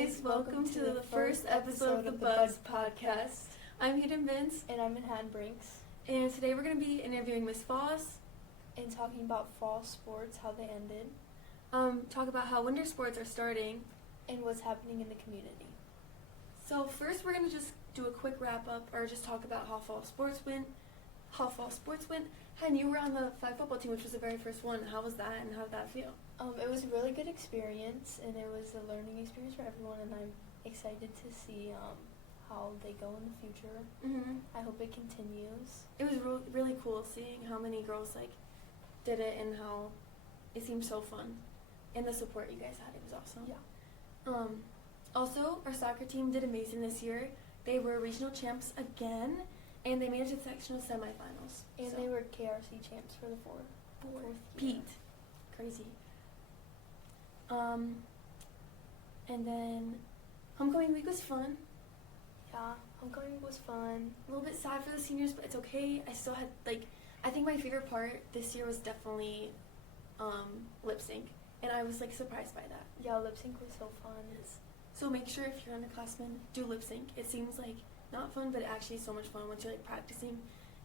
guys, welcome to the first episode of the Buzz Podcast. I'm Hayden, Binz. And I'm Manhatyn, Brinks. And today we're going to be interviewing Miss Voss. And talking about fall sports, how they ended. Talk about how winter sports are starting. And what's happening in the community. So first we're going to just do a quick wrap up, or just talk about how fall sports went. And you were on the flag football team, which was the very first one. How was that, and how did that feel? It was a really good experience, and it was a learning experience for everyone, and I'm excited to see how they go in the future. Mm-hmm. I hope it continues. It was really cool seeing how many girls did it, and how it seemed so fun, and the support you guys had. It was awesome. Yeah. Also, our soccer team did amazing this year. They were regional champs again, and they made it to the sectional semifinals. And they were KRC champs for the fourth year. Pete. Crazy. And then homecoming week was fun. Yeah, homecoming was fun. A little bit sad for the seniors, but it's okay. I still had, I think my favorite part this year was definitely lip sync. And I was, surprised by that. Yeah, lip sync was so fun. Yes. So make sure if you're underclassmen, do lip sync. It seems not fun, but actually so much fun once you're practicing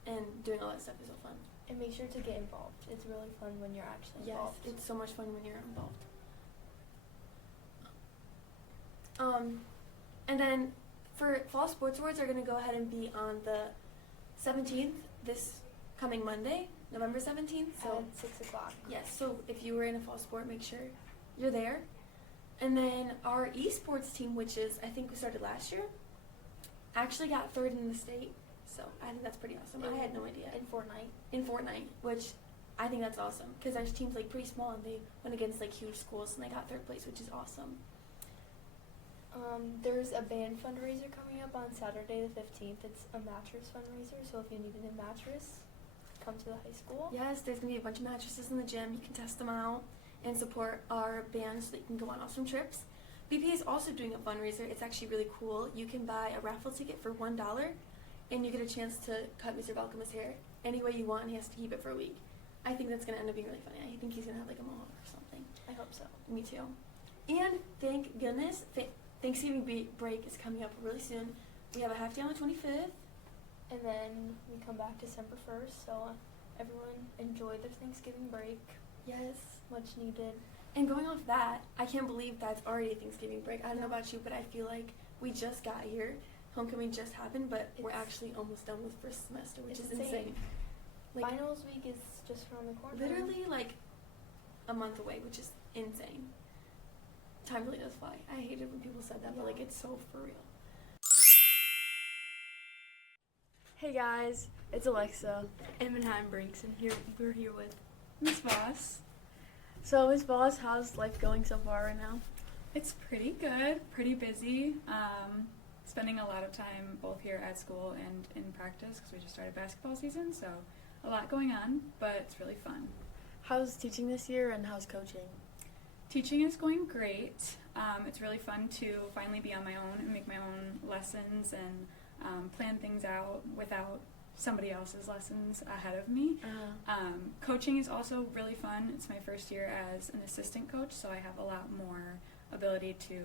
and doing all that stuff is so fun. And make sure to get involved. It's really fun when you're actually involved. Yes, it's so much fun when you're involved. And then for fall sports awards are going to go ahead and be on the 17th, this coming Monday, November 17th. So at 6 o'clock. Yes, so if you were in a fall sport, make sure you're there. And then our esports team, which I think we started last year, actually got third in the state. So I think that's pretty awesome. I had no idea. In Fortnite, which I think that's awesome. Because our team's pretty small, and they went against huge schools, and they got third place, which is awesome. There's a band fundraiser coming up on Saturday the 15th. It's a mattress fundraiser, so if you need a new mattress, come to the high school. Yes, there's going to be a bunch of mattresses in the gym. You can test them out and support our band so that you can go on awesome trips. BPA is also doing a fundraiser. It's actually really cool. You can buy a raffle ticket for $1, and you get a chance to cut Mr. Balcom's hair any way you want, and he has to keep it for a week. I think that's going to end up being really funny. I think he's going to have a mohawk or something. I hope so. Me too. And thank goodness, Thanksgiving break is coming up really soon. We have a half day on the 25th. And then we come back December 1st, so everyone enjoy their Thanksgiving break. Yes. Much needed. And going off that, I can't believe that's already a Thanksgiving break. I don't know about you, but I feel like we just got here. Homecoming just happened, but we're actually almost done with first semester, which is insane. Finals week is just around the corner. Literally, a month away, which is insane. Time really does fly. I hated when people said that, but it's so for real. Hey guys, it's Alexa and Manhatyn Brinks, and we're here with Miss Voss. So Miss Voss, how's life going so far right now? It's pretty good, pretty busy. Spending a lot of time both here at school and in practice because we just started basketball season, so a lot going on, but it's really fun. How's teaching this year, and how's coaching? Teaching is going great. It's really fun to finally be on my own and make my own lessons and plan things out without somebody else's lessons ahead of me. Coaching is also really fun. It's my first year as an assistant coach, so I have a lot more ability to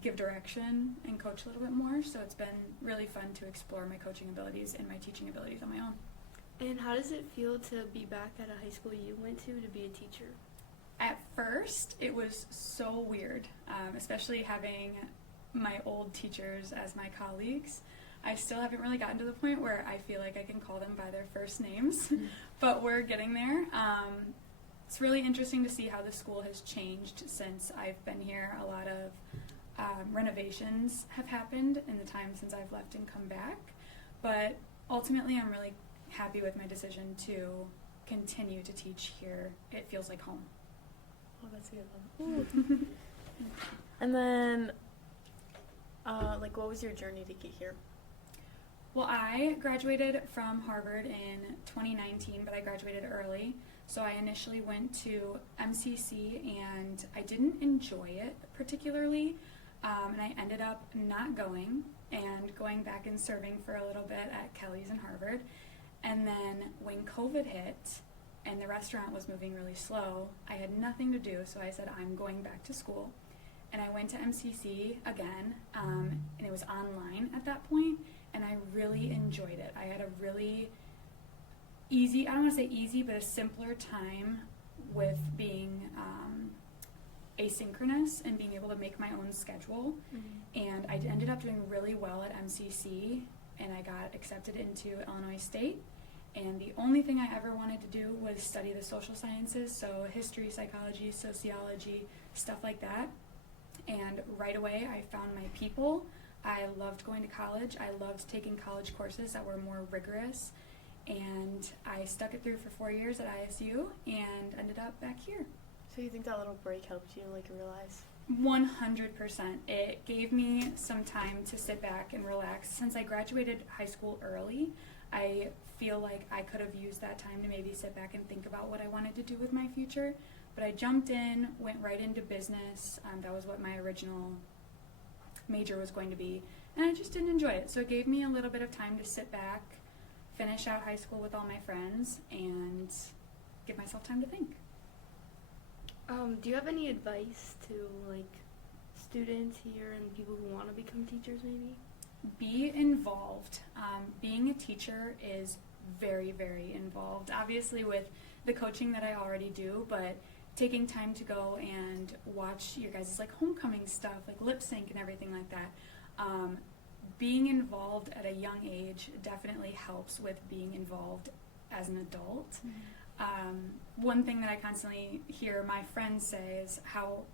give direction and coach a little bit more. So it's been really fun to explore my coaching abilities and my teaching abilities on my own. And how does it feel to be back at a high school you went to be a teacher? At first, it was so weird, especially having my old teachers as my colleagues. I still haven't really gotten to the point where I feel like I can call them by their first names, but we're getting there. It's really interesting to see how the school has changed since I've been here. A lot of renovations have happened in the time since I've left and come back, but ultimately I'm really happy with my decision to continue to teach here. It feels like home. Oh, that's a good one. And then, what was your journey to get here? Well, I graduated from Harvard in 2019, but I graduated early. So I initially went to MCC, and I didn't enjoy it particularly, and I ended up not going and going back and serving for a little bit at Kelly's and Harvard. And then when COVID hit, and the restaurant was moving really slow, I had nothing to do, so I said, I'm going back to school. and I went to MCC again, and it was online at that point, and I really enjoyed it. I had a really easy, I don't want to say easy, but a simpler time with being asynchronous and being able to make my own schedule. And I ended up doing really well at MCC, and I got accepted into Illinois State. And the only thing I ever wanted to do was study the social sciences, so history, psychology, sociology, stuff like that. And right away I found my people. I loved going to college. I loved taking college courses that were more rigorous. And I stuck it through for 4 years at ISU and ended up back here. So you think that little break helped you realize? 100%. It gave me some time to sit back and relax. Since I graduated high school early, I feel like I could have used that time to maybe sit back and think about what I wanted to do with my future. But I jumped in, went right into business. That was what my original major was going to be. And I just didn't enjoy it. So it gave me a little bit of time to sit back, finish out high school with all my friends, and give myself time to think. Do you have any advice to students here and people who want to become teachers maybe? Be involved. Being a teacher is very, very involved. Obviously with the coaching that I already do, but taking time to go and watch your guys' homecoming stuff, lip sync and everything like that. Being involved at a young age definitely helps with being involved as an adult. One thing that I constantly hear my friends say is how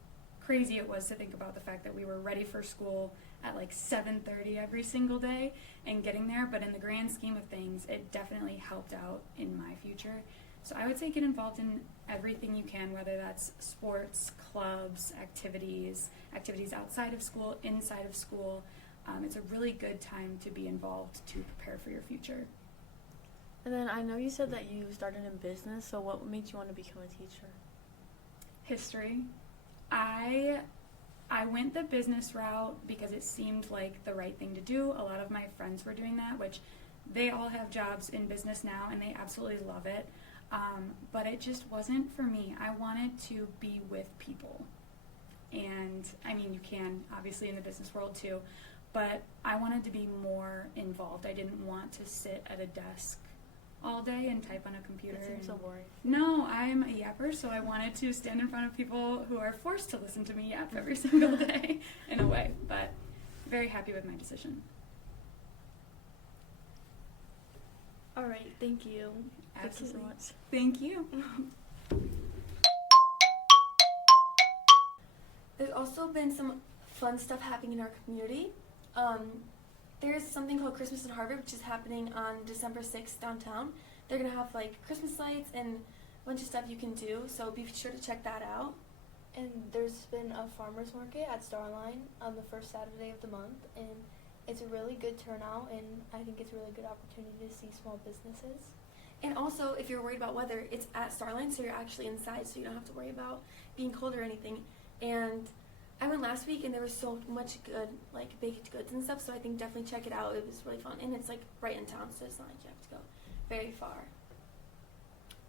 crazy it was to think about the fact that we were ready for school at 7:30 every single day and getting there, but in the grand scheme of things, it definitely helped out in my future. So I would say get involved in everything you can, whether that's sports, clubs, activities outside of school, inside of school. It's a really good time to be involved to prepare for your future. And then I know you said that you started in business, so what made you want to become a teacher? History. I went the business route because it seemed like the right thing to do. A lot of my friends were doing that, which they all have jobs in business now and they absolutely love it. But it just wasn't for me. I wanted to be with people. And I mean, you can obviously in the business world too, but I wanted to be more involved. I didn't want to sit at a desk all day and type on a computer. That seems so boring. No, I'm a yapper, so I wanted to stand in front of people who are forced to listen to me yap every single day in a way, but very happy with my decision. All right, thank you. Absolutely. Thank you so much. Thank you. There's also been some fun stuff happening in our community. There's something called Christmas in Harvard, which is happening on December 6th downtown. They're going to have Christmas lights and a bunch of stuff you can do, so be sure to check that out. And there's been a farmer's market at Starline on the first Saturday of the month, and it's a really good turnout, and I think it's a really good opportunity to see small businesses. And also, if you're worried about weather, it's at Starline, so you're actually inside, so you don't have to worry about being cold or anything. And I went last week, and there was so much good, baked goods and stuff, so I think definitely check it out. It was really fun. And it's, right in town, so it's not like you have to go very far.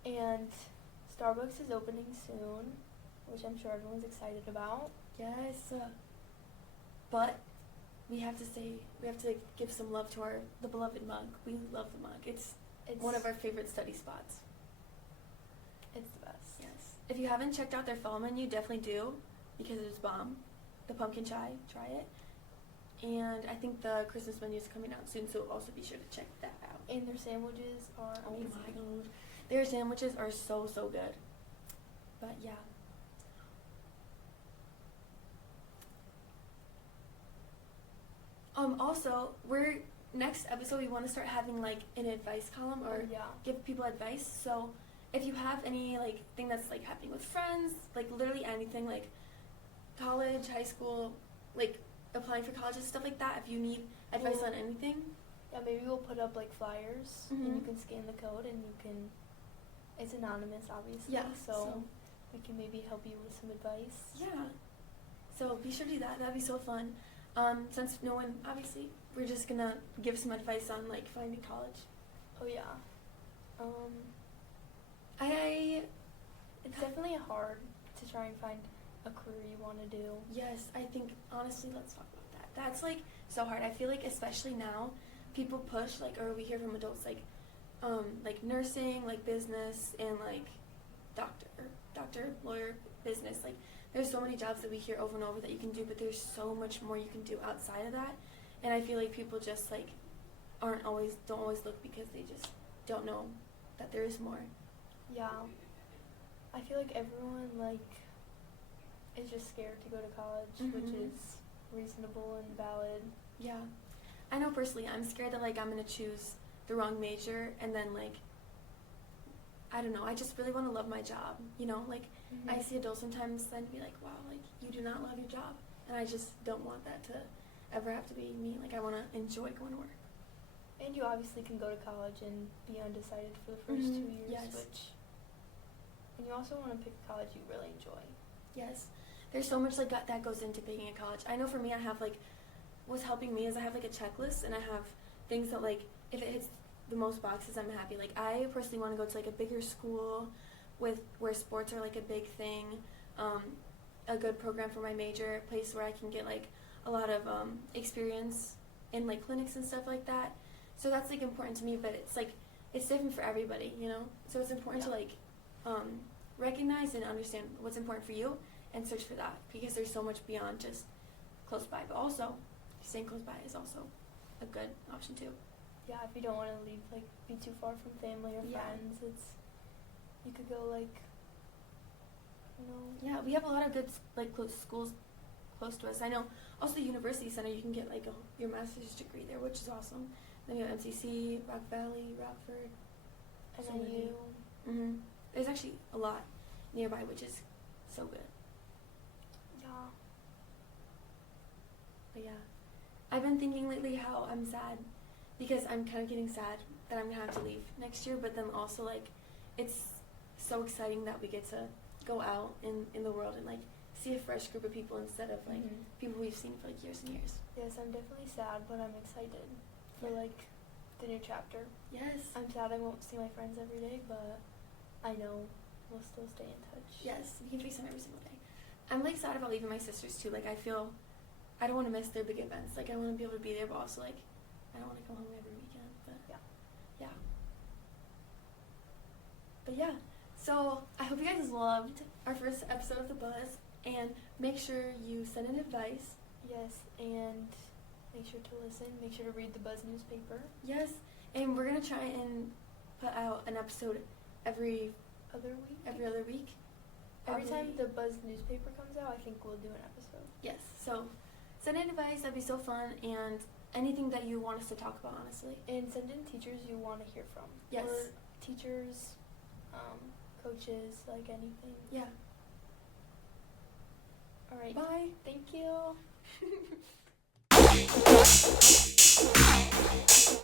And Starbucks is opening soon, which I'm sure everyone's excited about. Yes. But we have to give some love to the beloved mug. We love the mug. It's one of our favorite study spots. It's the best. Yes. If you haven't checked out their fall menu, definitely do, because it's bomb. The pumpkin chai, try it. And I think the Christmas menu is coming out soon, so also be sure to check that out. And their sandwiches are amazing. Oh my god. Their sandwiches are so, so good. But yeah. Also, next episode we want to start having an advice column or give people advice. So if you have any thing that's happening with friends, literally anything, college, high school, applying for colleges, stuff like that, if you need advice on anything. Yeah, maybe we'll put up flyers and you can scan the code and it's anonymous obviously. Yeah. So we can maybe help you with some advice. Yeah. So be sure to do that. That'd be so fun. Since no one, obviously, we're just gonna give some advice on finding college. Oh yeah. It's definitely hard to try and find a a career you want to do. Yes, I think, honestly, let's talk about that. That's, like, so hard. I feel like, especially now, people push, like, or we hear from adults, like nursing, like, business, and, like, doctor, lawyer, business. Like, there's so many jobs that we hear over and over that you can do, but there's so much more you can do outside of that. And I feel like people just, like, don't always look because they just don't know that there is more. Yeah. I feel like everyone, like, is just scared to go to college, which is reasonable and valid. Yeah. I know personally, I'm scared that, like, I'm going to choose the wrong major and then, like, I don't know, I just really want to love my job, you know? Like, I see adults sometimes then be like, wow, like, you do not love your job. And I just don't want that to ever have to be me. Like, I want to enjoy going to work. And you obviously can go to college and be undecided for the first 2 years, Yes. And you also want to pick a college you really enjoy. Yes. There's so much, like, that goes into picking a college. I know for me, I have, like, what's helping me is I have, like, a checklist, and I have things that, like, if it hits the most boxes, I'm happy. Like, I personally want to go to, like, a bigger school where sports are, like, a big thing, a good program for my major, a place where I can get, like, a lot of experience in, like, clinics and stuff like that. So that's, like, important to me, but it's, like, it's different for everybody, you know? So it's important to, like, recognize and understand what's important for you and search for that, because there's so much beyond just close by. But also, staying close by is also a good option, too. Yeah, if you don't want to leave, like, be too far from family or friends, you could go, like, you know. Yeah, we have a lot of good, like, close schools close to us. I know also University Center, you can get, like, your master's degree there, which is awesome. Then you have MCC, Rock Valley, Rockford, SMU. There's actually a lot nearby, which is so good. Yeah. But yeah, I've been thinking lately how I'm sad, because I'm kind of getting sad that I'm going to have to leave next year, but then also, like, it's so exciting that we get to go out in the world and, like, see a fresh group of people instead of, like, people we've seen for, like, years and years. Yes, I'm definitely sad, but I'm excited for, like, the new chapter. Yes. I'm sad I won't see my friends every day, but I know we'll still stay in touch. Yes, we can FaceTime every single day. I'm, like, sad about leaving my sisters, too. Like, I feel I don't want to miss their big events. Like, I want to be able to be there, but also, like, I don't want to come home every weekend. But yeah. But yeah, so I hope you guys loved our first episode of The Buzz, and make sure you send in advice. Yes, and make sure to listen. Make sure to read the Buzz newspaper. Yes, and we're going to try and put out an episode every other week. Every time the Buzz newspaper comes out, I think we'll do an episode. Yes, so send in advice. That'd be so fun, and anything that you want us to talk about, honestly. And send in teachers you want to hear from. Yes. Or teachers, coaches, like anything. Yeah. All right. Bye. Thank you.